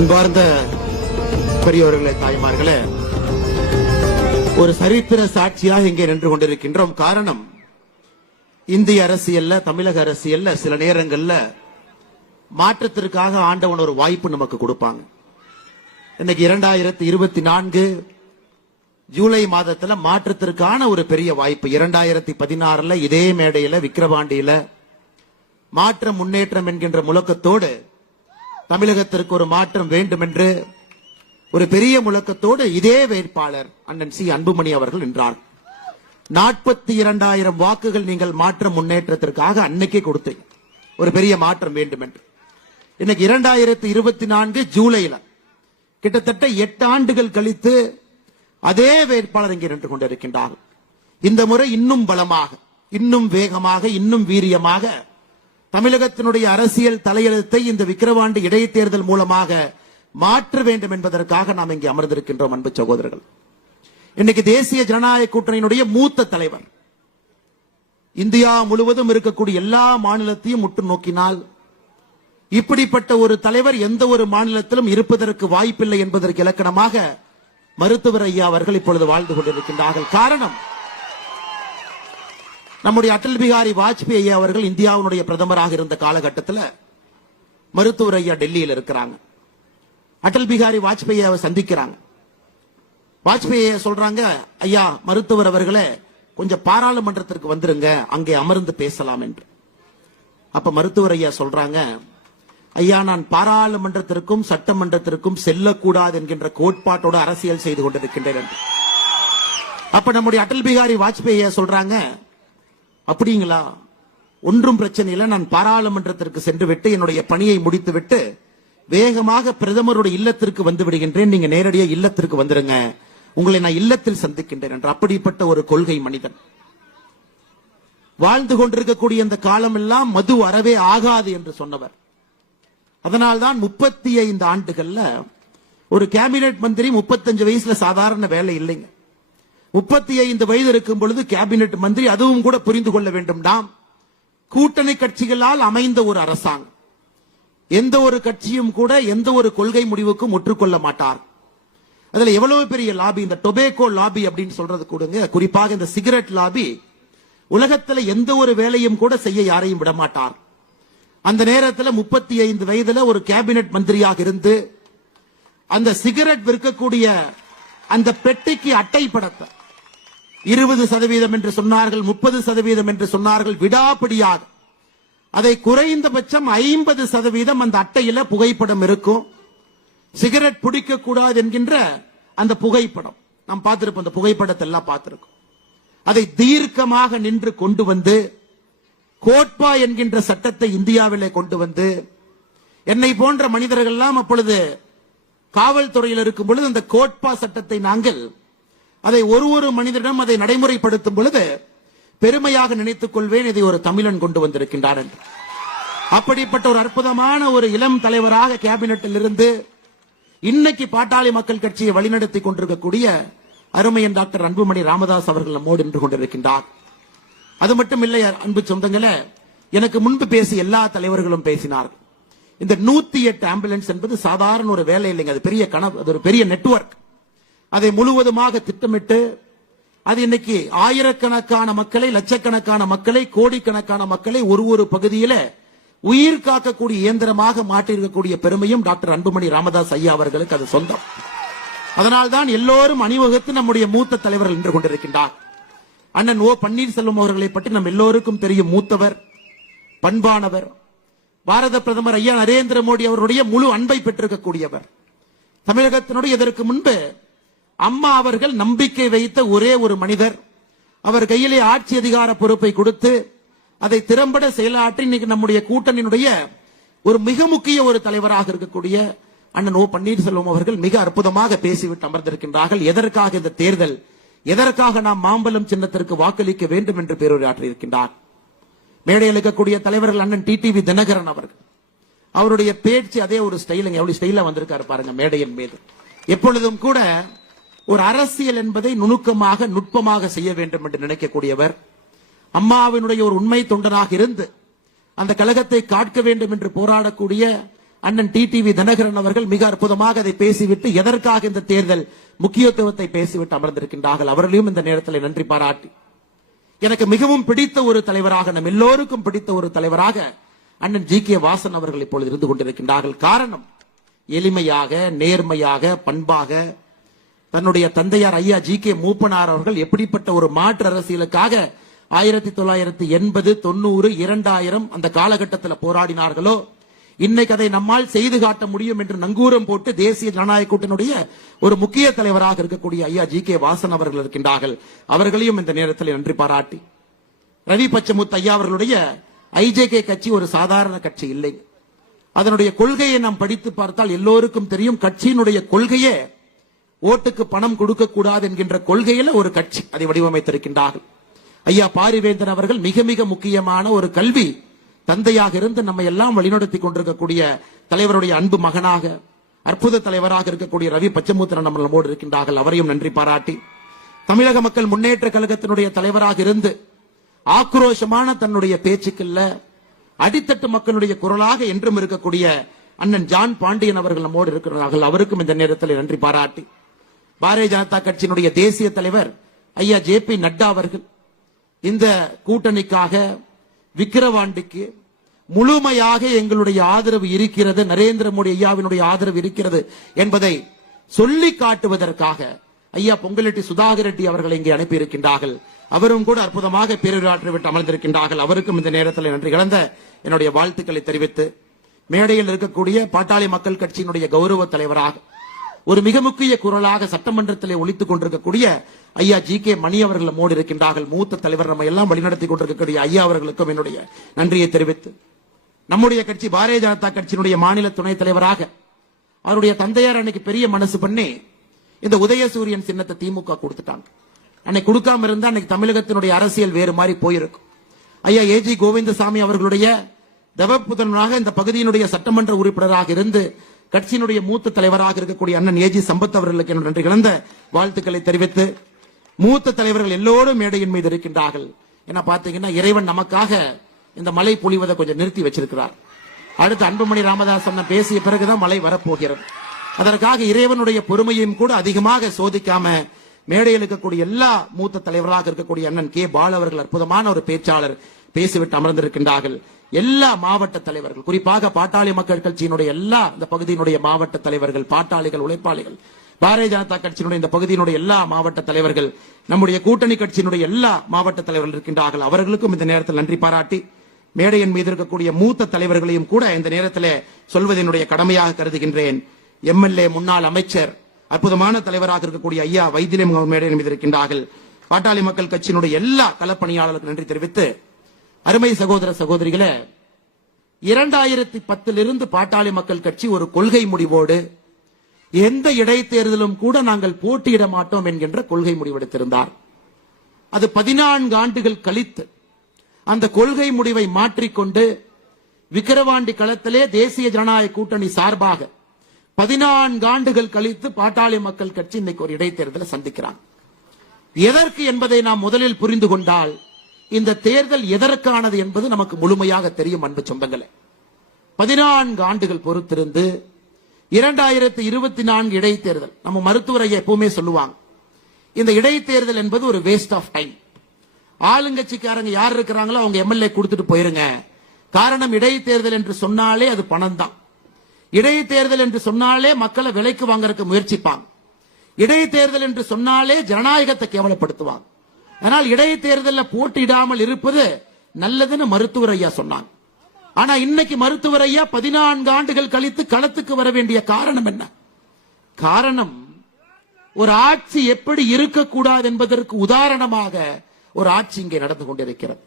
அன்பார்ந்த பெரியோர்களே, தாய்மார்களே, ஒரு சரித்திர சாட்சியாக இங்கே நின்று கொண்டிருக்கின்றோம். காரணம், இந்திய அரசியல்ல, தமிழக அரசியல்ல சில நேரங்கள்ல மாற்றத்திற்காக ஆண்டவன் ஒரு வாய்ப்பு நமக்கு கொடுப்பாங்க. இன்னைக்கு 2024 ஜூலை மாதத்துல மாற்றத்திற்கான ஒரு பெரிய வாய்ப்பு. 2016 இதே மேடையில விக்கிரவாண்டியில மாற்றம் முன்னேற்றம் என்கின்ற முழக்கத்தோடு தமிழகத்திற்கு ஒரு மாற்றம் வேண்டும் என்று ஒரு பெரிய முழக்கத்தோடு இதே வேட்பாளர் அண்ணன் சி அன்புமணி அவர்கள் நின்றார். 42,000 வாக்குகள் நீங்கள் மாற்றம் முன்னேற்றத்திற்காக அன்னைக்கே கொடுத்தீங்க, ஒரு பெரிய மாற்றம் வேண்டும் என்று. இன்னைக்கு 2024 ஜூலைல கிட்டத்தட்ட 8 ஆண்டுகள் கழித்து அதே வேட்பாளர் இங்கே நின்று கொண்டிருக்கின்றார். இந்த முறை இன்னும் பலமாக, இன்னும் வேகமாக, இன்னும் வீரியமாக தமிழகத்தினுடைய அரசியல் தலையெழுத்தை இந்த விக்கிரவாண்டி இடைத்தேர்தல் மூலமாக மாற்ற வேண்டும் என்பதற்காக நாம் இங்கே அமர்ந்திருக்கின்றோம். அன்பு சகோதரர்கள், இன்னைக்கு தேசிய ஜனநாயக கூட்டணியினுடைய மூத்த தலைவர், இந்தியா முழுவதும் இருக்கக்கூடிய எல்லா மாநிலத்தையும் முற்று நோக்கினால் இப்படிப்பட்ட ஒரு தலைவர் எந்த ஒரு மாநிலத்திலும் இருப்பதற்கு வாய்ப்பில்லை என்பதற்கு இலக்கணமாக மருத்துவர் ஐயா அவர்கள் இப்பொழுது வாழ்ந்து கொண்டிருக்கின்றார்கள். காரணம், நம்முடைய அடல் பிகாரி வாஜ்பேயி அவர்கள் இந்தியாவுடைய பிரதமராக இருந்த காலகட்டத்தில் மருத்துவர் ஐயா டெல்லியில் இருக்கிறாங்க. அடல் பிகாரி வாஜ்பேயி அவர் சந்திக்கிறாங்க. வாஜ்பேயி சொல்றாங்க, ஐயா மருத்துவர் அவர்களே, கொஞ்சம் பாராளுமன்றத்திற்கு வந்துருங்க, அங்கே அமர்ந்து பேசலாம் என்று. அப்ப மருத்துவர் ஐயா சொல்றாங்க, ஐயா நான் பாராளுமன்றத்திற்கும் சட்டமன்றத்திற்கும் செல்லக்கூடாது என்கின்ற கோட்பாட்டோடு அரசியல் செய்து கொண்டிருக்கின்றேன். அப்ப நம்முடைய அடல் பிகாரி வாஜ்பேயி சொல்றாங்க, அப்படிங்களா, ஒன்றும் பிரச்சனை இல்லை, நான் பாராளுமன்றத்திற்கு சென்று விட்டு என்னுடைய பணியை முடித்துவிட்டு வேகமாக பிரதமருடைய இல்லத்திற்கு வந்து விடுகின்றேன், நீங்க நேரடியாக இல்லத்திற்கு வந்துருங்க, உங்களை நான் இல்லத்தில் சந்திக்கின்றேன் என்று. அப்படிப்பட்ட ஒரு கொள்கை மனிதன். வாழ்ந்து கொண்டிருக்கக்கூடிய இந்த காலம் எல்லாம் மது அறவே ஆகாது என்று சொன்னவர். அதனால்தான் 35 ஆண்டுகள்ல ஒரு கேபினெட் மந்திரி 35 வயசுல சாதாரண வேலை இல்லைங்க. 35 வயது இருக்கும் பொழுது கேபினெட் மந்திரி, அதுவும் கூட புரிந்து கொள்ள வேண்டும், நாம் கூட்டணி கட்சிகளால் அமைந்த ஒரு அரசாங்கம். எந்த ஒரு கட்சியும் கூட எந்த ஒரு கொள்கை முடிவுக்கும் ஒற்றுக்கொள்ள மாட்டார். அதுல எவ்வளவு பெரிய லாபி, இந்த டொபேக்கோ லாபி அப்படின்னு சொல்றது கூடங்க, குறிப்பாக இந்த சிகரெட் லாபி உலகத்துல எந்த ஒரு வேலையும் கூட செய்ய யாரையும் விட மாட்டார். அந்த நேரத்தில் 35 வயதுல ஒரு கேபினெட் மந்திரியாக இருந்து அந்த சிகரெட் விற்கக்கூடிய அந்த பெட்டிக்கு அட்டை படத்தை 20% என்று சொன்னார்கள், 30% என்று சொன்னார்கள். விடாப்பிடியாக அதை குறைந்தபட்சம் 50% அந்த அட்டையில புகைப்படம் இருக்கும். சிகரெட் பிடிக்க கூடாது என்கின்ற அந்த புகைப்படம் நாம் பார்த்திருப்போம், அந்த புகைப்படத்தை எல்லாம் பார்த்திருக்கோம். அதை தீர்க்கமாக நின்று கொண்டு வந்து கோட்பா என்கின்ற சட்டத்தை இந்தியாவிலே கொண்டு வந்து, என்னை போன்ற மனிதர்கள் எல்லாம் அப்பொழுது காவல்துறையில் இருக்கும் பொழுது அந்த கோட்பா சட்டத்தை நாங்கள் அதை ஒரு மனிதனிடம் அதை நடைமுறைப்படுத்தும் பொழுது பெருமையாக நினைத்துக் கொள்வேன், இதை ஒரு தமிழன் கொண்டு வந்திருக்கின்றார் என்று. அப்படிப்பட்ட ஒரு அற்புதமான ஒரு இளம் தலைவராக கேபினெட்டில் இருந்து இன்னைக்கு பாட்டாளி மக்கள் கட்சியை வழிநடத்தி கொண்டிருக்கக்கூடிய அருமையன் டாக்டர் அன்புமணி ராமதாஸ் அவர்கள் நம்மோடு நின்று கொண்டிருக்கின்றார். அது மட்டும் இல்லை அன்பு சொந்தங்களே, எனக்கு முன்பு பேசிய எல்லா தலைவர்களும் பேசினார்கள். இந்த 108 ஆம்புலன்ஸ் என்பது சாதாரண ஒரு வேலை இல்லைங்க, அது பெரிய கனவு, அது ஒரு பெரிய நெட்வொர்க். அதை முழுவதுமாக திட்டமிட்டு அது இன்னைக்கு ஆயிரக்கணக்கான மக்களை, லட்சக்கணக்கான மக்களை, கோடிக்கணக்கான மக்களை ஒரு பகுதியில உயிர் காக்கக்கூடிய இயந்திரமாக மாற்றியிருக்கக்கூடிய பெருமையும் டாக்டர் அன்புமணி ராமதாஸ் ஐயா அவர்களுக்கு அது சொந்தம். அதனால்தான் எல்லோரும் அணிவகுத்து நம்முடைய மூத்த தலைவர்கள் நின்று கொண்டிருக்கின்றார். அண்ணன் ஓ பன்னீர்செல்வம் அவர்களை பற்றி நம் எல்லோருக்கும் தெரியும், மூத்தவர், பண்பானவர், பாரத பிரதமர் ஐயா நரேந்திர மோடி அவருடைய முழு அன்பை பெற்றிருக்கக்கூடியவர். தமிழகத்தினுடைய இதற்கு முன்பு அம்மா அவர்கள் நம்பிக்கை வைத்த ஒரே ஒரு மனிதர். அவர் கையிலே ஆட்சி அதிகார பொறுப்பை கொடுத்து அதை திறம்பட செயலாற்றி இன்னைக்கு நம்முடைய கூட்டணியினுடைய ஒரு மிக முக்கிய ஒரு தலைவராக இருக்கக்கூடிய அண்ணன் ஓ பன்னீர்செல்வம் அவர்கள் மிக அற்புதமாக பேசிவிட்டு அமர்ந்திருக்கின்றார்கள். எதற்காக இந்த தேர்தல், எதற்காக நாம் மாம்பலம் சின்னத்திற்கு வாக்களிக்க வேண்டும் என்று பேருரையாற்றி இருக்கின்றார். மேடையில் இருக்கக்கூடிய தலைவர்கள் அண்ணன் டிடிவி தினகரன் அவர்கள், அவருடைய பேச்சு அதே ஒரு ஸ்டைலுங்க, எவ்வளவு ஸ்டைலா வந்திருக்காரு பாருங்க மேடையின் மீது. எப்பொழுதும் கூட ஒரு அரசியல் என்பதை நுணுக்கமாக, நுட்பமாக செய்ய வேண்டும் என்று நினைக்கக்கூடியவர். அம்மாவினுடைய ஒரு உண்மை தொண்டராக இருந்து அந்த கழகத்தை காக்க வேண்டும் என்று போராடக்கூடிய அண்ணன் டிடிவி தினகரன் அவர்கள் மிக அற்புதமாக அதை பேசிவிட்டு எதற்காக இந்த தேர்தல் முக்கியத்துவத்தை பேசிவிட்டு அமர்ந்திருக்கின்றார்கள். அவர்களையும் இந்த நேரத்தில் நன்றி பாராட்டி, எனக்கு மிகவும் பிடித்த ஒரு தலைவராக, நம் எல்லோருக்கும் பிடித்த ஒரு தலைவராக அண்ணன் ஜி.கே. வாசன் அவர்கள் இப்பொழுது இருந்து கொண்டிருக்கின்றார்கள். காரணம், எளிமையாக, நேர்மையாக, பண்பாக தன்னுடைய தந்தையார் ஐயா ஜி.கே. மூப்பனார் அவர்கள் எப்படிப்பட்ட ஒரு மாற்று அரசியலுக்காக 1980, 90, 2000 அந்த காலகட்டத்தில் போராடினார்களோ, இன்னைக்கு அதை நம்மால் செய்து காட்ட முடியும் என்று நங்கூரம் போட்டு தேசிய ஜனநாயக கூட்டணியுடைய ஒரு முக்கிய தலைவராக இருக்கக்கூடிய ஐயா ஜி.கே. வாசன் அவர்கள் இருக்கின்றார்கள். அவர்களையும் இந்த நேரத்தில் நன்றி பாராட்டி, ரவி பச்சமுத்து ஐயா அவர்களுடைய ஐஜேகே கட்சி ஒரு சாதாரண கட்சி இல்லை. அதனுடைய கொள்கையை நாம் படித்து பார்த்தால் எல்லோருக்கும் தெரியும். கட்சியினுடைய கொள்கையே ஓட்டுக்கு பணம் கொடுக்க கூடாது என்கின்ற கொள்கையில ஒரு கட்சி அதை வடிவமைத்திருக்கின்றார்கள். ஐயா பாரிவேந்தன் அவர்கள் மிக மிக முக்கியமான ஒரு கல்வி தந்தையாக இருந்து நம்மை எல்லாம் வழிநடத்தி கொண்டிருக்கக்கூடிய தலைவருடைய அன்பு மகனாக, அற்புத தலைவராக இருக்கக்கூடிய ரவி பச்சமுத்திரன் நம்மளோடு இருக்கின்றார்கள். அவரையும் நன்றி பாராட்டி, தமிழக மக்கள் முன்னேற்ற கழகத்தினுடைய தலைவராக இருந்து ஆக்ரோஷமான தன்னுடைய பேச்சுக்கள்ல அடித்தட்டு மக்களுடைய குரலாக என்றும் இருக்கக்கூடிய அண்ணன் ஜான் பாண்டியன் அவர்கள் நம்மோடு இருக்கிறார்கள். அவருக்கும் இந்த நேரத்தில் நன்றி பாராட்டி, பாரதிய ஜனதா கட்சியினுடைய தேசிய தலைவர் ஐயா ஜே.பி. நட்டா அவர்கள் இந்த கூட்டணிக்காக விக்கிரவாண்டிக்கு முழுமையாக எங்களுடைய ஆதரவு இருக்கிறது, நரேந்திர மோடி ஐயாவினுடைய ஆதரவு இருக்கிறது என்பதை சொல்லி காட்டுவதற்காக ஐயா பொங்கலெட்டி சுதாகர் ரெட்டி அவர்கள் இங்கே அனுப்பியிருக்கின்றார்கள். அவரும் கூட அற்புதமாக பேருரையாற்றி விட்டு அமர்ந்திருக்கின்றார்கள். அவருக்கும் இந்த நேரத்தில் நன்றி கலந்த என்னுடைய வாழ்த்துக்களை தெரிவித்து, மேடையில் இருக்கக்கூடிய பாட்டாளி மக்கள் கட்சியினுடைய கௌரவ தலைவராக ஒரு மிக முக்கிய குரலாக சட்டமன்றத்திலே ஒலித்துக் கொண்டிருக்கக்கூடிய ஐயா ஜி.கே. மணி அவர்கள் நம்மோடு இருக்கின்றார்கள். மூத்த தலைவர் நம்ம எல்லாம் வழிநடத்தி கொண்டிருக்கக்கூடிய ஐயா அவர்களுக்கும் என்னுடைய நன்றியை தெரிவித்து, நம்முடைய கட்சி பாரதிய ஜனதா கட்சியினுடைய மாநில துணைத் தலைவராக அவருடைய தந்தையார் அன்னைக்கு பெரிய மனசு பண்ணி இந்த உதயசூரியன் சின்னத்தை திமுக கொடுத்துட்டாங்க. அன்னைக்கு கொடுக்காம இருந்தா அன்னைக்கு தமிழகத்தினுடைய அரசியல் வேறு மாதிரி போயிருக்கும். ஐயா ஏ.ஜி. கோவிந்தசாமி அவர்களுடைய தவப்புதனாக இந்த பகுதியினுடைய சட்டமன்ற உறுப்பினராக இருந்து கட்சியினுடைய மூத்த தலைவராக இருக்கக்கூடிய அண்ணன் ஏ.ஜி. சம்பத் அவர்களுக்கு நன்றி கலந்த வாழ்த்துக்களை தெரிவித்து, மூத்த தலைவர்கள் எல்லோரும் மேடையின் மீது இருக்கின்றார்கள். என்ன பாத்தீங்கன்னா, இறைவன் நமக்காக இந்த மழை பொழிவதை கொஞ்சம் நிறுத்தி வச்சிருக்கிறார். அடுத்து அன்புமணி ராமதாஸ் பேசிய பிறகுதான் மழை வரப்போகிறது. அதற்காக இறைவனுடைய பொறுமையும் கூட அதிகமாக சோதிக்காம மேடையில் இருக்கக்கூடிய எல்லா மூத்த தலைவராக இருக்கக்கூடிய அண்ணன் கே. பால் அவர்கள் அற்புதமான ஒரு பேச்சாளர் பேசிவிட்டு அமர்ந்திருக்கின்றார்கள். எல்லா மாவட்ட தலைவர்கள், குறிப்பாக பாட்டாளி மக்கள் கட்சியினுடைய எல்லா இந்த பகுதியினுடைய மாவட்ட தலைவர்கள், பாட்டாளிகள், உழைப்பாளிகள், பாரதிய ஜனதா கட்சியினுடைய இந்த பகுதியினுடைய எல்லா மாவட்ட தலைவர்கள், நம்முடைய கூட்டணி கட்சியினுடைய எல்லா மாவட்ட தலைவர்கள் இருக்கின்றார்கள். அவர்களுக்கும் இந்த நேரத்தில் நன்றி பாராட்டி, மேடையின் மீது இருக்கக்கூடிய மூத்த தலைவர்களையும் கூட இந்த நேரத்தில் சொல்வதனுடைய கடமையாக கருதுகின்றேன். எம்எல்ஏ, முன்னாள் அமைச்சர், அற்புதமான தலைவராக இருக்கக்கூடிய ஐயா வைத்திலிங்கம் மேடையின் மீது இருக்கின்றார்கள். பாட்டாளி மக்கள் கட்சியினுடைய எல்லா களப்பணியாளர்களுக்கு நன்றி தெரிவித்து, அருமை சகோதர சகோதரிகளே, 2010 பாட்டாளி மக்கள் கட்சி ஒரு கொள்கை முடிவோடு எந்த இடைத்தேர்தலும் கூட நாங்கள் போட்டியிட மாட்டோம் என்கின்ற கொள்கை முடிவெடுத்திருந்தார். அது 14 ஆண்டுகள் கழித்து அந்த கொள்கை முடிவை மாற்றிக்கொண்டு விக்கிரவாண்டி களத்திலே தேசிய ஜனநாயக கூட்டணி சார்பாக 14 ஆண்டுகள் கழித்து பாட்டாளி மக்கள் கட்சி இன்னைக்கு ஒரு இடைத்தேர்தலை சந்திக்கிறாங்க. எதற்கு என்பதை நாம் முதலில் புரிந்து கொண்டால் இந்த தேர்தல் எதற்கானது என்பது நமக்கு முழுமையாக தெரியும். அன்பு சொந்தங்களே, 14 ஆண்டுகள் பொறுத்திருந்து 2024 இடைத்தேர்தல், நம்ம மருத்துவரை எப்பவுமே சொல்லுவாங்க, இந்த இடைத்தேர்தல் என்பது ஒரு வேஸ்ட் ஆஃப் டைம். ஆளுங்கட்சிக்காரங்க யார் இருக்கிறாங்களோ அவங்க எம்எல்ஏ கொடுத்துட்டு போயிருங்க. காரணம், இடைத்தேர்தல் என்று சொன்னாலே அது பணம் தான். இடைத்தேர்தல் என்று சொன்னாலே மக்களை விலைக்கு வாங்கறதுக்கு முயற்சிப்பாங்க. இடைத்தேர்தல் என்று சொன்னாலே ஜனநாயகத்தை கேவலப்படுத்துவாங்க. ஆனால் இடைத்தேர்தலில் போட்டியிடாமல் இருப்பது நல்லதுன்னு மருத்துவர் ஐயா சொன்னாங்க. ஆனா இன்னைக்கு மருத்துவர் ஐயா 14 ஆண்டுகள் கழித்து களத்துக்கு வர வேண்டிய காரணம் என்ன? காரணம், ஒரு ஆட்சி எப்படி இருக்கக்கூடாது என்பதற்கு உதாரணமாக ஒரு ஆட்சி இங்கே நடந்து கொண்டிருக்கிறது.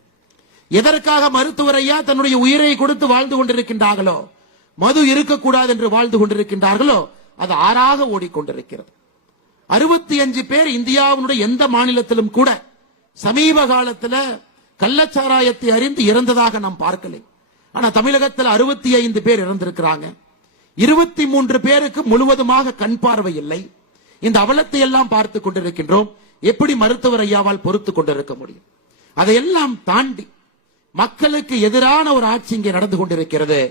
எதற்காக மருத்துவர் ஐயா தன்னுடைய உயிரை கொடுத்து வாழ்ந்து கொண்டிருக்கின்றார்களோ, மது இருக்கக்கூடாது என்று வாழ்ந்து கொண்டிருக்கின்றார்களோ, அது ஆறாக ஓடிக்கொண்டிருக்கிறது. 65 பேர் இந்தியாவினுடைய எந்த மாநிலத்திலும் கூட சமீப காலத்தில் கள்ளச்சாராயத்தை அறிந்து இறந்ததாக நாம் பார்க்கலை. ஆனா தமிழகத்தில் 65 பேர் இறந்திருக்கிறாங்க. 23 பேருக்கு முழுவதுமாக கண் பார்வை இல்லை. இந்த அவலத்தை எல்லாம் பார்த்து கொண்டிருக்கின்றோம். எப்படி மருத்துவர் ஐயாவால் பொறுத்து கொண்டிருக்க முடியும்? அதையெல்லாம் தாண்டி மக்களுக்கு எதிரான ஒரு ஆட்சி இங்கே நடந்து கொண்டிருக்கிறது.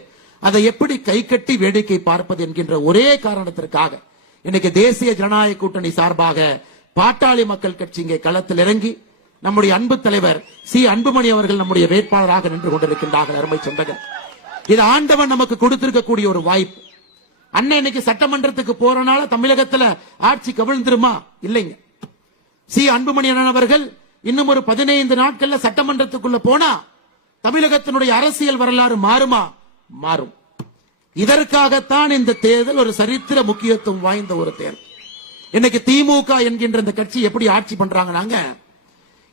அதை எப்படி கை கட்டி வேடிக்கை பார்ப்பது என்கின்ற ஒரே காரணத்திற்காக இன்னைக்கு தேசிய ஜனநாயக கூட்டணி சார்பாக பாட்டாளி மக்கள் கட்சி இங்கே களத்தில் இறங்கி நம்முடைய அன்பு தலைவர் சி அன்புமணி அவர்கள் நம்முடைய வேட்பாளராக நின்று கொண்டிருக்கின்றார்கள். அருமை சொந்தங்கள், இது ஆண்டவன் நமக்கு கொடுத்திருக்கக்கூடிய ஒரு வாய்ப்பு. அண்ணன் இன்னைக்கு சட்டமன்றத்துக்கு போறனால தமிழகத்துல ஆட்சி கவிழ்ந்துருமா? இல்லைங்க. சி அன்புமணி அண்ணன் அவர்கள் இன்னும் ஒரு 15 நாட்கள்ல சட்டமன்றத்துக்குள்ள போனா தமிழகத்தினுடைய அரசியல் வரலாறு மாறுமா? மாறும். இதற்காகத்தான் இந்த தேர்தல் ஒரு சரித்திர முக்கியத்துவம் வாய்ந்த ஒரு தேர்தல். இன்னைக்கு திமுக என்கின்ற இந்த கட்சி எப்படி ஆட்சி பண்றாங்க?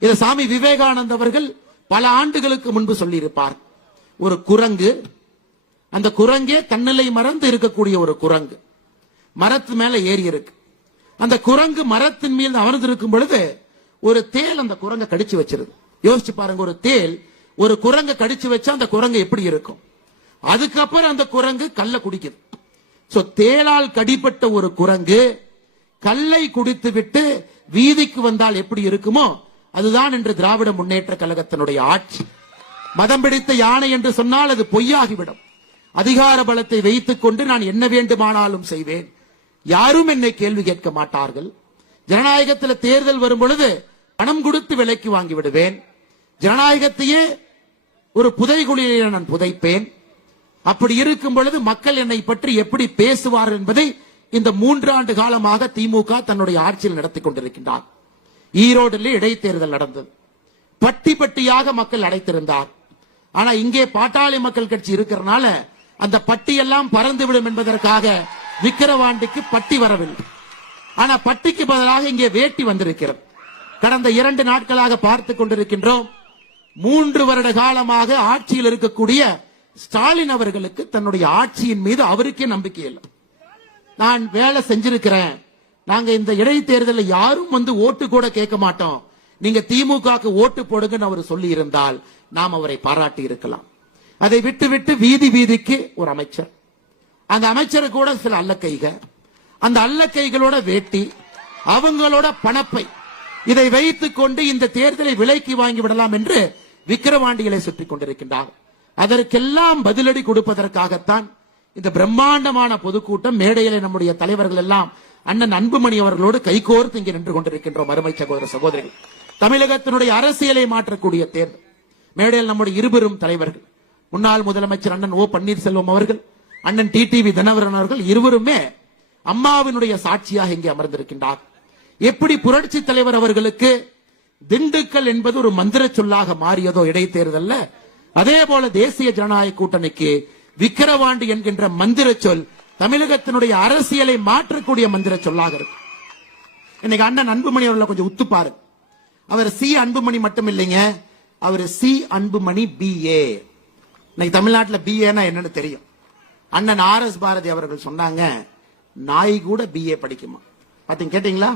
இத சாமி விவேகானந்த அவர்கள் பல ஆண்டுகளுக்கு முன்பு சொல்லி இருப்பார். ஒரு குரங்கு, அந்த குரங்கே தன்னிலை மறந்து இருக்கக்கூடிய ஒரு குரங்கு மரத்து மேல ஏறி இருக்கு. அந்த குரங்கு மரத்தின் மீது அமர்ந்திருக்கும் பொழுது ஒரு தேல் அந்த குரங்கை கடிச்சு வச்சிருது. யோசிச்சு பாருங்க, ஒரு தேல் ஒரு குரங்கை கடிச்சு வச்சா அந்த குரங்கு எப்படி இருக்கும்? அதுக்கப்புறம் அந்த குரங்கு கல்ல குடிக்குது. சோ தேளால் கடிப்பட்ட ஒரு குரங்கு கல்லை குடித்து விட்டு வீதிக்கு வந்தால் எப்படி இருக்குமோ அதுதான் இன்று திராவிட முன்னேற்ற கழகத்தினுடைய ஆட்சி. மதம் பிடித்த யானை என்று சொன்னால் அது பொய்யாகிவிடும். அதிகார பலத்தை வைத்துக் கொண்டு நான் என்ன வேண்டுமானாலும் செய்வேன், யாரும் என்னை கேள்வி கேட்க மாட்டார்கள். ஜனநாயகத்தில் தேர்தல் வரும் பொழுது பணம் கொடுத்து விலைக்கு வாங்கி விடுவேன். ஜனநாயகத்தையே ஒரு புதைகுழியில் நான் புதைப்பேன். அப்படி இருக்கும் பொழுது மக்கள் என்னை பற்றி எப்படி பேசுவார்கள் என்பதை இந்த 3 ஆண்டு காலமாக திமுக தன்னுடைய ஆட்சியில் நடத்தி கொண்டிருக்கின்றார். ஈரோடில் இடைத்தேர்தல் நடந்தது. பட்டி பட்டியாக மக்கள் அடைத்திருந்தார். ஆனா இங்கே பாட்டாளி மக்கள் கட்சி இருக்கிறனால அந்த பட்டியெல்லாம் பறந்துவிடும் என்பதற்காக விக்கிரவாண்டிக்கு பட்டி வரவில்லை. ஆனா பட்டிக்கு பதிலாக இங்கே வேட்டி வந்திருக்கிறது. கடந்த 2 நாட்களாக பார்த்துக் கொண்டிருக்கின்றோம். 3 வருட காலமாக ஆட்சியில் இருக்கக்கூடிய ஸ்டாலின் அவர்களுக்கு தன்னுடைய ஆட்சியின் மீது அவருக்கே நம்பிக்கை இல்லை. நான் வேலை செஞ்சிருக்கிறேன், நாங்க இந்த இடைத்தேர்தலில் யாரும் வந்து ஓட்டு கூட கேட்க மாட்டோம், நீங்க திமுகவுக்கு ஓட்டு போடுங்கன்னு அவர் சொல்லி இருந்தால் நாம் அவரை பாராட்டி இருக்கலாம். அதை விட்டு விட்டு வீதி வீதிக்கு ஒரு அமைச்சர், அந்த அமைச்சர் கூட சில அல்லக்கைக, அந்த அல்லக்கைகளோட வேட்டி, அவங்களோட பணப்பை, இதை வைத்துக் கொண்டு இந்த தேர்தலை விலைக்கு வாங்கி விடலாம் என்று விக்கிரவாண்டிகளை சுற்றிக் கொண்டிருக்கின்றார். அதற்கெல்லாம் பதிலடி கொடுப்பதற்காகத்தான் இந்த பிரம்மாண்டமான பொதுக்கூட்டம். மேடையிலே நம்முடைய தலைவர்கள் எல்லாம் அண்ணன் அன்புமணி அவர்களோடு கைகோர்த்து இங்கே நின்று கொண்டிருக்கின்றோம். அருமை சகோதர சகோதரிகள், தமிழகத்தினுடைய அரசியலை மாற்றக்கூடிய தேர்தல். மேடையில் நம்முடைய இருவரும் தலைவர்கள், முன்னாள் முதலமைச்சர் அண்ணன் ஓ பன்னீர்செல்வம் அவர்கள், அண்ணன் டிடிவி தினகரன் அவர்கள், இருவருமே அம்மாவினுடைய சாட்சியாக இங்கே அமர்ந்திருக்கின்றார். எப்படி புரட்சி தலைவர் அவர்களுக்கு திண்டுக்கல் என்பது ஒரு மந்திர சொல்லாக மாறியதோ இடைத்தேர்தல்ல, அதே போல தேசிய ஜனநாயக கூட்டணிக்கு விக்கிரவாண்டி என்கின்ற மந்திர சொல் தமிழகத்தினுடைய அரசியலை மாற்றக்கூடிய மந்திர சொல்லாக இருக்கு. இன்னைக்கு அண்ணன் அன்புமணி அவர்களை கொஞ்சம் உத்துப்பாரு. அவர் சி அன்புமணி மட்டும் இல்லைங்க, அவர் சி அன்புமணி BA. இன்னைக்கு தமிழ்நாட்டில் BAனா என்னன்னு தெரியும். அண்ணன் RS பாரதி அவர்கள் சொன்னாங்க, நாய் கூட BA படிக்குமா? பாத்தீங்க, கேட்டீங்களா?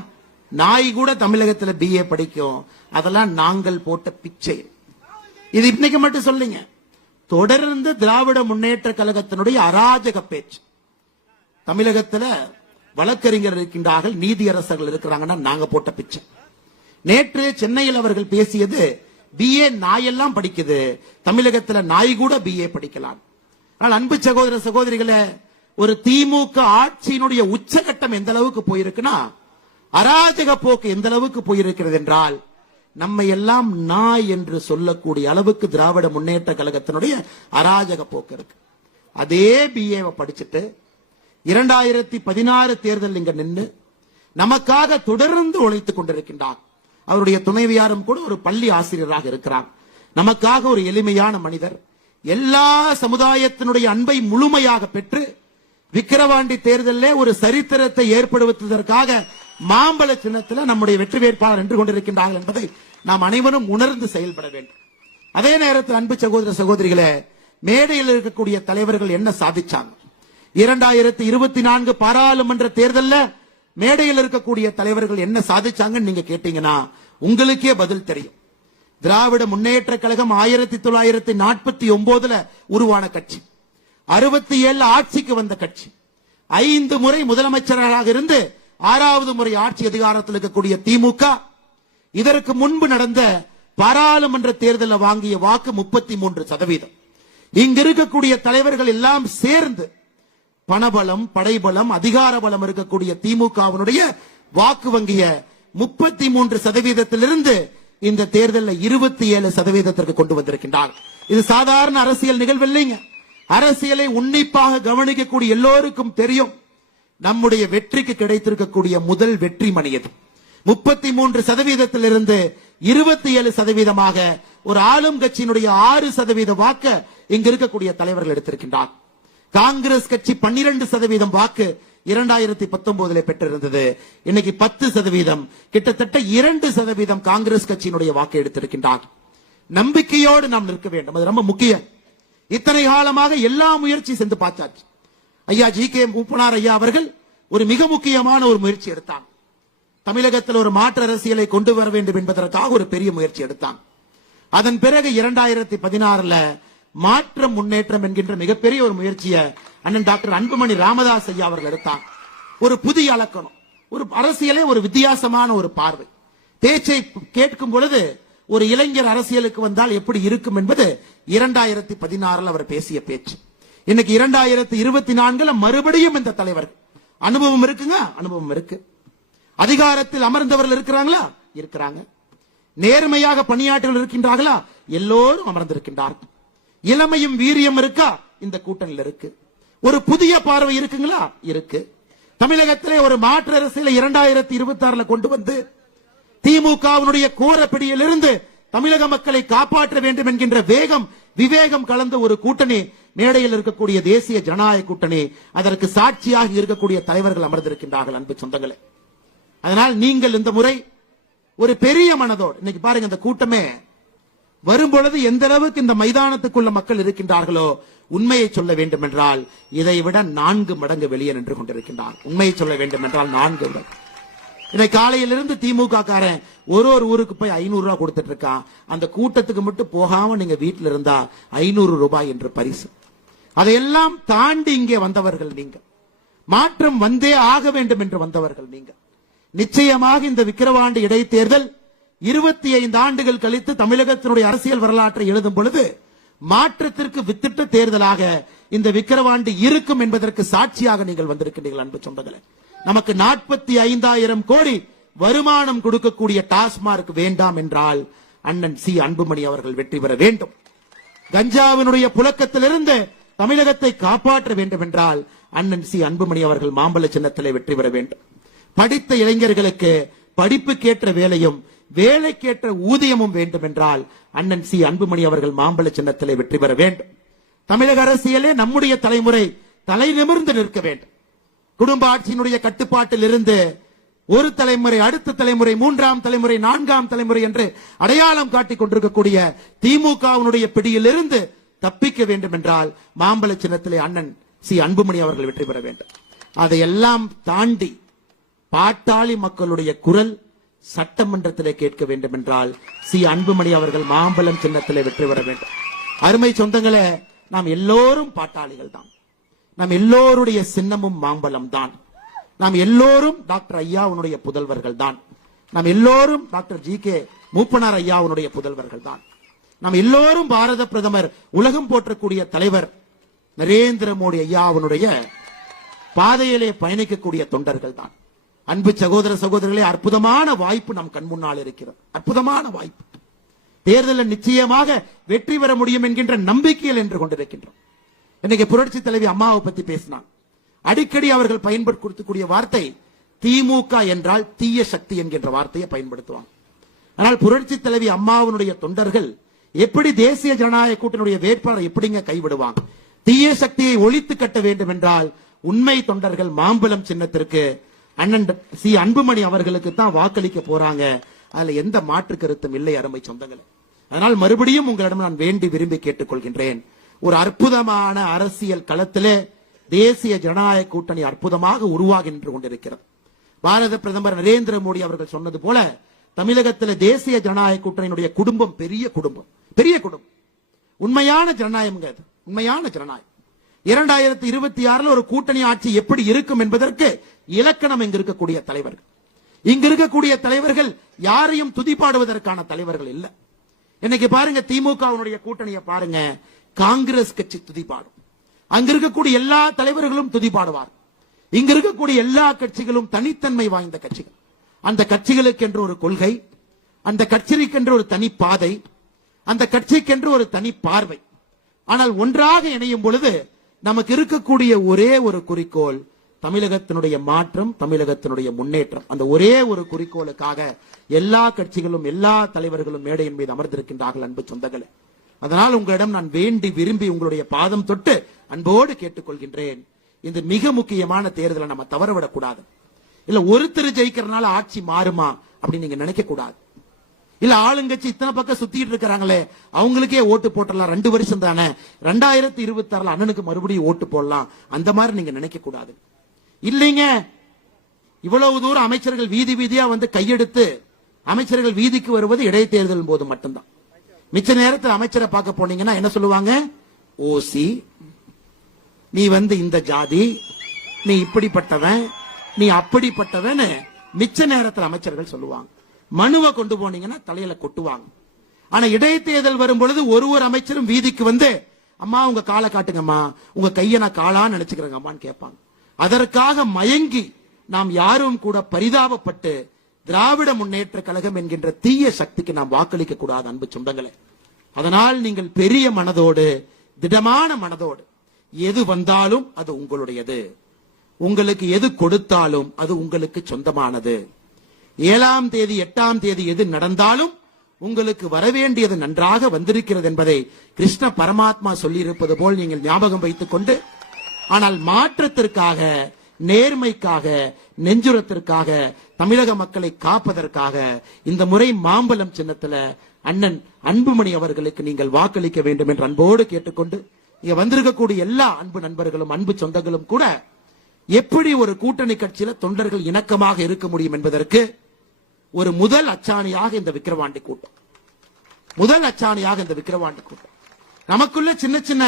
நாய் கூட தமிழகத்தில் BA படிக்கும். அதெல்லாம் நாங்கள் போட்ட பிச்சை. இது இன்னைக்கு மட்டும் சொல்லுங்க, தொடர்ந்து திராவிட முன்னேற்ற கழகத்தினுடைய அராஜக பேச்சு. தமிழகத்தில் வழக்கறிஞர் இருக்கின்றார்கள், நீதியரசர்கள் இருக்கிறாங்கன்னா நாங்க போட்ட பிச்சை. நேற்று சென்னையில் அவர்கள் பேசியது, BA நாயெல்லாம் படிக்குது, தமிழகத்தில் நாய் கூட BA படிக்கலாம். ஆனால் அன்பு சகோதர சகோதரிகளே, ஒரு திமுக ஆட்சியினுடைய உச்சகட்டம் எந்த அளவுக்கு போயிருக்குன்னா, அராஜக போக்கு எந்த அளவுக்கு போயிருக்கிறது என்றால், நம்மை எல்லாம் நாய் என்று சொல்லக்கூடிய அளவுக்கு திராவிட முன்னேற்ற கழகத்தினுடைய அராஜக போக்கு இருக்கு. அதே BA படிச்சுட்டு 2016 தேர்தல் இங்க நின்று நமக்காக தொடர்ந்து உழைத்துக் கொண்டிருக்கின்றார். அவருடைய துணைவியாரும் கூட ஒரு பள்ளி ஆசிரியராக இருக்கிறார். நமக்காக ஒரு எளிமையான மனிதர், எல்லா சமுதாயத்தினுடைய அன்பை முழுமையாக பெற்று விக்கிரவாண்டி தேர்தலில் ஒரு சரித்திரத்தை ஏற்படுத்துவதற்காக மாம்பழ சின்னத்தில் நம்முடைய வெற்றி வேட்பாளர் நின்று கொண்டிருக்கின்றார்கள் என்பதை நாம் அனைவரும் உணர்ந்து செயல்பட வேண்டும். அதே நேரத்தில் அன்பு சகோதர சகோதரிகளே, மேடையில் இருக்கக்கூடிய தலைவர்கள் என்ன சாதிச்சாங்க? 2024 பாராளுமன்ற தேர்தலில் மேடையில் இருக்கக்கூடிய தலைவர்கள் என்ன சாதிச்சாங்கன்னு நீங்க கேட்டீங்கன்னா உங்களுக்கே பதில் தெரியும். திராவிட முன்னேற்ற கழகம் 1949 உருவான கட்சி, 67 ஆட்சிக்கு வந்த கட்சி, 5 முறை முதலமைச்சராக இருந்து 6வது முறை ஆட்சி அதிகாரத்தில் இருக்கக்கூடிய திமுக, இதற்கு முன்பு நடந்த பாராளுமன்ற தேர்தலில் வாங்கிய வாக்கு 33%. இங்க இருக்கக்கூடிய தலைவர்கள் எல்லாம் சேர்ந்து பணபலம், படைபலம், அதிகார பலம் இருக்கக்கூடிய திமுகவினுடைய வாக்கு வங்கிய 33% இந்த தேர்தலில் 27% கொண்டு வந்திருக்கின்றார். இது சாதாரண அரசியல் நிகழ்வு இல்லைங்க. அரசியலை உன்னிப்பாக கவனிக்கக்கூடிய எல்லோருக்கும் தெரியும் நம்முடைய வெற்றிக்கு கிடைத்திருக்கக்கூடிய முதல் வெற்றி மணி இது. 33% 27% ஒரு ஆளும் கட்சியினுடைய 6% வாக்க இங்க இருக்கக்கூடிய தலைவர்கள் எடுத்திருக்கின்றார். காங்கிரஸ் கட்சி 12% வாக்கு 2019 பெற்றிருந்தது. இன்னைக்கு 10%, கிட்டத்தட்ட 2% காங்கிரஸ் கட்சியினுடைய வாக்கு எடுத்திருக்கின்றார். நம்பிக்கையோடு நாம் நிற்க வேண்டும், அது ரொம்ப முக்கியம். இத்தனை காலமாக எல்லா முயற்சி சென்று பார்த்தாச்சு. ஐயா ஜி.கே. மூப்பனார் ஐயா அவர்கள் ஒரு மிக முக்கியமான ஒரு முயற்சி எடுத்தாங்க. தமிழகத்தில் ஒரு மாற்று அரசியலை கொண்டு வர வேண்டும் என்பதற்காக ஒரு பெரிய முயற்சி எடுத்தாங்க. அதன் பிறகு 2016 மாற்றம் முன்னேற்றம் என்கின்ற மிகப்பெரிய ஒரு முயற்சியை அண்ணன் டாக்டர் அன்புமணி ராமதாஸ் ஐயா அவர்கள் எடுத்தாங்க. ஒரு புதிய அலக்கணம், ஒரு அரசியலே ஒரு வித்தியாசமான ஒரு பார்வை. பேச்சை கேட்கும் பொழுது ஒரு இளைஞர் அரசியலுக்கு வந்தால் எப்படி இருக்கும் என்பது 2016 அவர் பேசிய பேச்சு. இன்னைக்கு 2024 மறுபடியும் இந்த தலைவர்கள் அனுபவம் இருக்குங்க, அனுபவம் இருக்கு. அதிகாரத்தில் அமர்ந்தவர்கள் இருக்கிறாங்களா? இருக்கிறாங்க. நேர்மையாக பணியாற்றல் இருக்கின்றார்களா? எல்லோரும் அமர்ந்திருக்கின்றார்கள். இளமையும் வீரியம் இருக்கா? இந்த கூட்டணியில் இருக்கு. ஒரு புதிய பார்வை இருக்குங்களா? இருக்கு. தமிழகத்திலே ஒரு மாற்று அரசியலை 2026 கொண்டு வந்து திமுகவினுடைய கோரப்பிடியிலிருந்து தமிழக மக்களை காப்பாற்ற வேண்டும் என்கின்ற வேகம், விவேகம் கலந்த ஒரு கூட்டணி மேடையில் இருக்கக்கூடிய தேசிய ஜனநாயக கூட்டணி. அதற்கு சாட்சியாக இருக்கக்கூடிய தலைவர்கள் அமர்ந்திருக்கின்றார்கள். அன்பு சொந்தங்களே, அதனால் நீங்கள் இந்த முறை ஒரு பெரிய மனதோடு இன்னைக்கு பாருங்க, இந்த கூட்டமே வரும்பொழுது எந்த அளவுக்கு இந்த மைதானத்துக்குள்ள மக்கள் இருக்கின்றார்களோ, உண்மையை சொல்ல வேண்டும் என்றால் இதை விட 4 மடங்கு வெளியே நின்று கொண்டிருக்கின்றார். உண்மையை சொல்ல வேண்டும் என்றால் 4 மடங்கு. இன்னைக்கு காலையிலிருந்து திமுக காரன் ஒரு ஊருக்கு போய் 500 ரூபாய் கொடுத்துட்டு இருக்கான். அந்த கூட்டத்துக்கு மட்டும் போகாம நீங்க வீட்டில் இருந்தா 500 ரூபாய் என்று பரிசு. அதையெல்லாம் தாண்டி இங்கே வந்தவர்கள் நீங்க. மாற்றம் வந்தே ஆக வேண்டும் என்று வந்தவர்கள் நீங்க. நிச்சயமாக இந்த விக்கிரவாண்டி இடைத்தேர்தல் 25 ஆண்டுகள் கழித்து தமிழகத்தினுடைய அரசியல் வரலாற்றை எழுதும் பொழுது மாற்றத்திற்கு வித்திட்ட தேர்தலாக இந்த விக்கிரவாண்டி இருக்கும் என்பதற்கு சாட்சியாக நீங்கள் வந்திருக்கிறீர்கள். அன்பு சொந்தங்களே, நமக்கு 45,000 கோடி வருமானம் கொடுக்கக்கூடிய டாஸ்மார்க் வேண்டாம் என்றால் அண்ணன் சி அன்புமணி அவர்கள் வெற்றி பெற வேண்டும். கஞ்சாவினுடைய புழக்கத்திலிருந்து தமிழகத்தை காப்பாற்ற வேண்டும் என்றால் அண்ணன் சி அன்புமணி அவர்கள் மாம்பழ சின்னத்திலே வெற்றி பெற வேண்டும். படித்த இளைஞர்களுக்கு படிப்புக்கேற்ற வேலையும் வேலைக்கேற்ற ஊதியமும் வேண்டும் என்றால் அண்ணன் சி அன்புமணி அவர்கள் மாம்பழ சின்னத்திலே வெற்றி பெற வேண்டும். தமிழக அரசியலே நம்முடைய தலைமுறை தலை நிமிர்ந்து நிற்க வேண்டும். குடும்ப ஆட்சியினுடைய கட்டுப்பாட்டில் இருந்து ஒரு தலைமுறை, அடுத்த தலைமுறை, 3ஆம் தலைமுறை, 4ஆம் தலைமுறை என்று அடையாளம் காட்டிக் கொண்டிருக்கக்கூடிய திமுகவினுடைய பிடியிலிருந்து தப்பிக்க வேண்டும் என்றால் மாம்பழ சின்னத்திலே அண்ணன் சி அன்புமணி அவர்கள் வெற்றி பெற வேண்டும். அதையெல்லாம் தாண்டி பாட்டாளி மக்களுடைய குரல் சட்டமன்றத்திலே கேட்க வேண்டும் என்றால் சி அன்புமணி அவர்கள் மாம்பழம் சின்னத்திலே வெற்றி பெற வேண்டும். அருமை சொந்தங்களே, நாம் எல்லோரும் பாட்டாளிகள் தான். நாம் எல்லோருடைய சின்னமும் மாம்பழம் தான். நாம் எல்லோரும் டாக்டர் ஐயாவுடைய புதல்வர்கள் தான். நாம் எல்லோரும் டாக்டர் ஜி.கே. மூப்பனார் ஐயாவுடைய புதல்வர்கள் தான். நாம் எல்லோரும் பாரத பிரதமர், உலகம் போற்றக்கூடிய தலைவர் நரேந்திர மோடி ஐயாவுடைய பாதையிலே பயணிக்கக்கூடிய தொண்டர்கள் தான். அன்பு சகோதர சகோதரிகளே, அற்புதமான வாய்ப்பு நம் கண் முன்னால் இருக்கிறது. அற்புதமான வாய்ப்பு. தேர்தலில் நிச்சயமாக வெற்றி பெற முடியும் என்கின்ற நம்பிக்கையில் என்று கொண்டிருக்கின்றோம். இன்னைக்கு புரட்சி தலைவி அம்மாவை பத்தி பேசினான். அடிக்கடி அவர்கள் பயன்படுத்தக்கூடிய வார்த்தை திமுக என்றால் தீய சக்தி என்கின்ற வார்த்தையை பயன்படுத்துவாங்க. ஆனால் புரட்சி தலைவி அம்மாவுடைய தொண்டர்கள் எப்படி தேசிய ஜனநாயக கூட்டணியுடைய வேட்பாளரை எப்படிங்க கைவிடுவாங்க? தீய சக்தியை ஒழித்து கட்ட வேண்டும் என்றால் உண்மை தொண்டர்கள் மாம்பழம் சின்னத்திற்கு அண்ணன் சி அன்புமணி அவர்களுக்கு தான் வாக்களிக்க போறாங்க. அதுல எந்த மாற்று கருத்தும் இல்லை. அருமை சொந்தங்களே, அதனால் மறுபடியும் உங்களிடம் நான் வேண்டி விரும்பி கேட்டுக்கொள்கின்றேன். ஒரு அற்புதமான அரசியல் களத்திலே தேசிய ஜனநாயக கூட்டணி அற்புதமாக உருவாகி நின்று கொண்டிருக்கிறது. பாரத பிரதமர் நரேந்திர மோடி அவர்கள் சொன்னது போல தமிழகத்தில் தேசிய ஜனநாயக கூட்டணியினுடைய குடும்பம் பெரிய குடும்பம், பெரிய குடும்பம். உண்மையான ஜனநாயகம், உண்மையான ஜனநாயகம். 2026 ஒரு கூட்டணி ஆட்சி எப்படி இருக்கும் என்பதற்கு இலக்கணம் இங்கு இருக்கக்கூடிய தலைவர்கள். இங்கு இருக்கக்கூடிய தலைவர்கள் யாரையும் துதிப்பாடுவதற்கான தலைவர்கள் இல்ல. இன்னைக்கு பாருங்க, திமுகவுடைய கூட்டணியை பாருங்க. காங்கிரஸ் கட்சி துதிபாடும். அங்க இருக்கக்கூடிய எல்லா தலைவர்களும் துதிபாடுவார். இங்க இருக்கக்கூடிய எல்லா கட்சிகளும் தனித்தன்மை வாய்ந்த கட்சிகள். அந்த கட்சிகளுக்கென்று ஒரு கொள்கை, அந்த கட்சிக்கென்று ஒரு தனி பாதை, அந்த கட்சிக்கென்று ஒரு தனி பார்வை. ஆனால் ஒன்றாக இணையும் பொழுது நமக்கு இருக்கக்கூடிய ஒரே ஒரு குறிக்கோள் தமிழகத்தினுடைய மாற்றம், தமிழகத்தினுடைய முன்னேற்றம். அந்த ஒரே ஒரு குறிக்கோளுக்காக எல்லா கட்சிகளும் எல்லா தலைவர்களும் மேடையின் மீது அமர்ந்திருக்கின்றார்கள் அன்பு சொந்தங்களே. அதனால் உங்களிடம் நான் வேண்டி விரும்பி உங்களுடைய பாதம் தொட்டு அன்போடு கேட்டுக்கொள்கின்றேன். இந்த மிக முக்கியமான தேர்தலை நம்ம தவறவிடக் கூடாது. இல்ல ஒருத்தர் ஜெயிக்கிறதுனால ஆட்சி மாறுமா அப்படின்னு நீங்க நினைக்க கூடாது. இல்ல ஆளுங்கட்சி இத்தனை பக்கம் சுத்திட்டு இருக்கிறாங்களே அவங்களுக்கே ஓட்டு போட்டுடலாம், 2 வருஷம் தானே, 2026 அண்ணனுக்கு மறுபடியும் ஓட்டு போடலாம், அந்த மாதிரி நீங்க நினைக்க கூடாது. இல்லைங்க, இவ்வளவு தூரம் அமைச்சர்கள் வீதி வீதியா வந்து கையெடுத்து அமைச்சர்கள் வீதிக்கு வருவது இடைத்தேர்தல் போது மட்டும்தான். மிச்ச நேரத்தில் அமைச்சரை பார்க்க போனீங்கன்னா என்ன சொல்லுவாங்க? ஓசி, நீ வந்து இந்த ஜாதி, நீ இப்படிப்பட்டவன், நீ அப்படிப்பட்டவன் மிச்ச நேரத்தில் அமைச்சர்கள் சொல்லுவாங்க. மனுவை கொண்டு போனீங்கன்னா தலையில கொட்டுவாங்க. ஆனா இடைத்தேர்தல் வரும் பொழுது ஒரு அமைச்சரும் வீதிக்கு வந்து அம்மா உங்க காலை காட்டுங்கம்மா, உங்க கையை நான் காலான்னு நினைச்சுக்கிறேங்க அம்மான்னு கேட்பாங்க. அதற்காக மயங்கி நாம் யாரும் கூட பரிதாபப்பட்டு திராவிட முன்னேற்ற கழகம் என்கின்ற தீய சக்திக்கு நாம் வாக்களிக்க கூடாது அன்பு சொந்தங்களே. அதனால் நீங்கள் பெரிய மனதோடு, திடமான மனதோடு, எது வந்தாலும் அது உங்களுடையது, உங்களுக்கு எது கொடுத்தாலும் அது உங்களுக்கு சொந்தமானது. 7ஆம் தேதி 8ஆம் தேதி எது நடந்தாலும் உங்களுக்கு வரவேண்டியது நன்றாக வந்திருக்கிறது என்பதை கிருஷ்ண பரமாத்மா சொல்லியிருப்பது போல் நீங்கள் ஞாபகம் வைத்துக் கொண்டு, ஆனால் மாற்றத்திற்காக, நேர்மைக்காக, நெஞ்சுரத்திற்காக, தமிழக மக்களை காப்பதற்காக இந்த முறை மாம்பழம் சின்னத்துல அண்ணன் அன்புமணி அவர்களுக்கு நீங்கள் வாக்களிக்க வேண்டும் என்று அன்போடு கேட்டுக்கொண்டு, இங்க வந்திருக்கக்கூடிய எல்லா அன்பு நண்பர்களும் அன்பு சொந்தங்களும் கூட எப்படி ஒரு கூட்டணி கட்சியில தொண்டர்கள் இணக்கமாக இருக்க முடியும் என்பதற்கு ஒரு முதல் அச்சாணியாக இந்த விக்கிரவாண்டி கூட்டம், முதல் அச்சாணியாக இந்த விக்கிரவாண்டி கூட்டம். நமக்குள்ள சின்ன சின்ன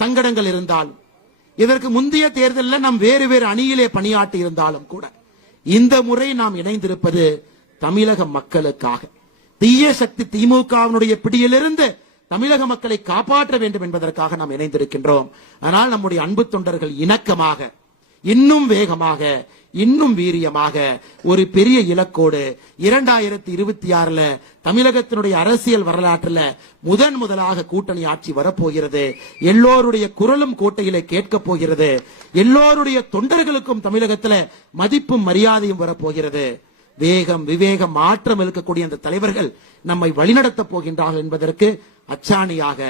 சங்கடங்கள் இருந்தாலும், இதற்கு முந்தைய தேர்தலில் நாம் வேறு வேறு அணியிலே பணியாற்றி இருந்தாலும் கூட இந்த முறை நாம் இணைந்திருப்பது தமிழக மக்களுக்காக. தீய சக்தி திமுகவினுடைய பிடியிலிருந்து தமிழக மக்களை காப்பாற்ற வேண்டும் என்பதற்காக நாம் இணைந்திருக்கின்றோம். ஆனால் நம்முடைய அன்பு தொண்டர்கள் இணக்கமாக, இன்னும் வேகமாக, இன்னும் வீரியமாக ஒரு பெரிய இலக்கோடு 2026 தமிழகத்தினுடைய அரசியல் வரலாற்றில் முதலாக கூட்டணி ஆட்சி வரப்போகிறது. எல்லோருடைய குரலும் கோட்டையிலே கேட்க போகிறது. எல்லோருடைய தொண்டர்களுக்கும் தமிழகத்தில் மதிப்பும் மரியாதையும் வரப்போகிறது. வேகம், விவேகம், மாற்றம் இருக்கக்கூடிய அந்த தலைவர்கள் நம்மை வழிநடத்த போகின்றார்கள் என்பதற்கு அச்சாணியாக,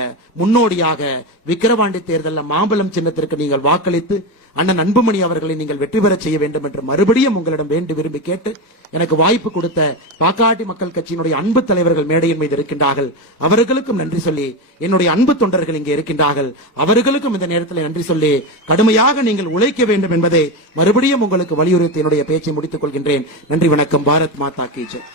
முன்னோடியாக விக்கிரவாண்டி தேர்தலில் மாம்பழம் சின்னத்திற்கு நீங்கள் வாக்களித்து அண்ணன் அன்புமணி அவர்களை நீங்கள் வெற்றி பெற செய்ய வேண்டும் என்று மறுபடியும் உங்களிடம் வேண்டி விரும்பி கேட்டு, எனக்கு வாய்ப்பு கொடுத்த பாக்காட்டி மக்கள் கட்சியினுடைய அன்பு தலைவர்கள் மேடையின் மீது இருக்கின்றார்கள், அவர்களுக்கும் நன்றி சொல்லி, என்னுடைய அன்பு தொண்டர்கள் இங்கே இருக்கின்றார்கள், அவர்களுக்கும் இந்த நேரத்தில் நன்றி சொல்லி, கடுமையாக நீங்கள் உழைக்க வேண்டும் என்பதை மறுபடியும் உங்களுக்கு வலியுறுத்தி என்னுடைய பேச்சை முடித்துக் கொள்கின்றேன். நன்றி, வணக்கம். பாரத் மாதா கி ஜெய்.